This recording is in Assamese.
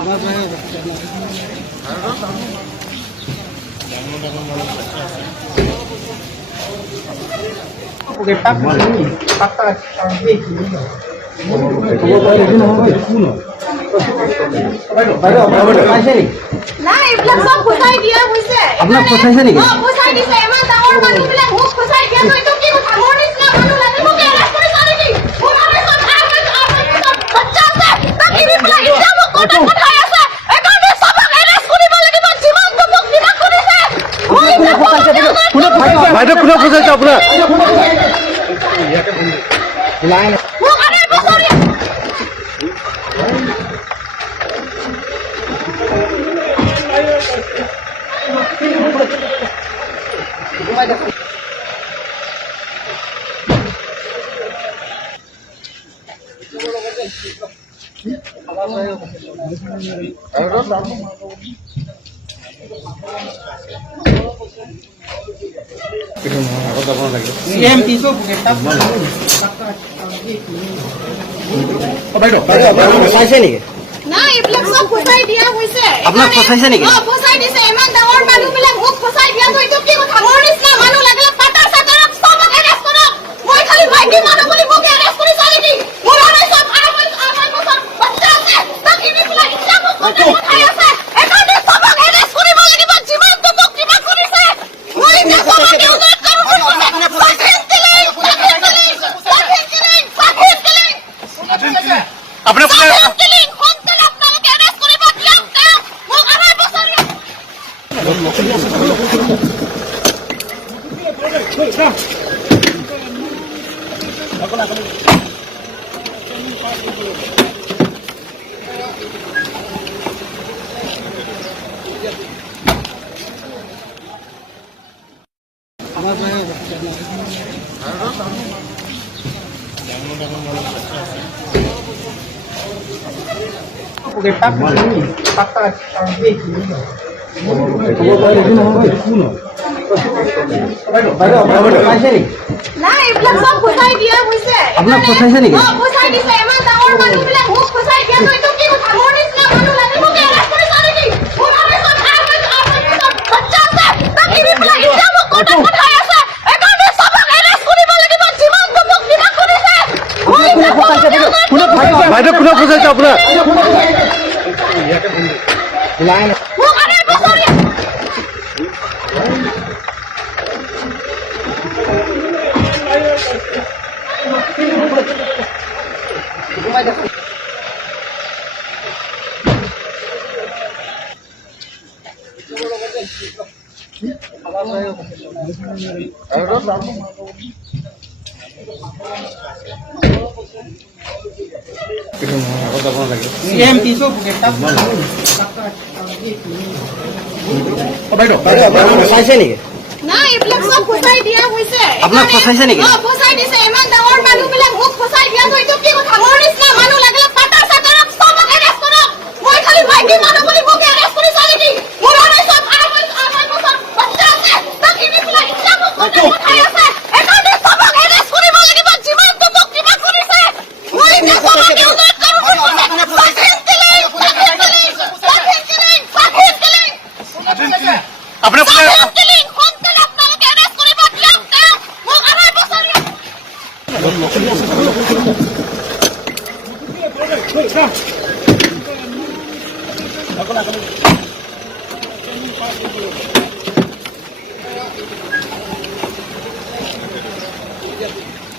আপোনাক ফচাইছে নেকি? বাইদেউ কোনে ফচাইছে আপোনাক? ফচাইছে নেকি? নাই এইবিলাক সব ফচাই দিয়া হৈছে। আপোনাক ফচাইছে নেকি? ফচাই দিছে। ইমান ডাঙৰ মানুহবিলাক মোক ফচাই দিয়া তো এইটো কি কথা? মোৰ নিচিনা মানুহ লাগিলে পাতা চাতাৰক সবক এৰেষ্ট কৰক। মই খালি ভাইটি মানুহ বুলি মোক এৰেষ্ট কৰি চালি দি। মোৰ নাই সব আৰমাই বছৰ বাচ্চা আছে। তাক ইনি পেলাই ইচ্ছা মোক কথা উঠাই আছে। একাৰণে সবক এৰেষ্ট কৰিব লাগিব। যিমানটো মোক কিবা কৰিছে মই এতিয়া সবক ইউনাইট কৰোঁ। আপোনাৰ নাই এইবিলাক সব ফচাই দিয়া হৈছে। আপোনাক ফচাইছে নেকি? ফচাই দিছে। ইমান ডাঙৰ মানুহবিলাক মোক ফচাই দিয়া তো এইটো কি কথা? মোৰ নিচিনা মানুহ লাগে মোক এৰেষ্ট কৰি চালি দি। মোৰ নাই সব আৰমাই বছৰ বাচ্চা আছে। তাক ইনি পেলাই ইচ্ছা মোক কথা উঠাই আছে। একাৰণে সবক এৰেষ্ট কৰিব লাগিব। যিমানটো মোক কিবা কৰিছে মই এতিয়া বাইদেউ কোনে ফচাইছে আপোনাক? ফচাইছে নেকি? নাই এইবিলাক সব ফচাই দিয়া হৈছে। আপোনাক ফচাইছে নেকি? ফচাই দিছে। ইমান ডাঙৰ মানুহবিলাক মোক ফচাই দিয়া তো এইটো কি কথা? মোৰ নিচিনা মানুহ লাগিলে পাতা চাতাৰক সবক এৰেষ্ট কৰক। মই খালি ভাইটি মানুহ বুলি মোক এৰেষ্ট কৰি চালি দি। মোৰ নাই সব আৰমাই বছৰ বাচ্চা আছে। তাক ইনি পেলাই ইচ্ছা মোক কথা উঠাই আছে। একাৰণে সবক এৰেষ্ট কৰিব লাগিব। যিমানটো মোক কিবা কৰিছে মই এতিয়া সবক ইউনাইট কৰোঁ। আপোনাৰ Gracias.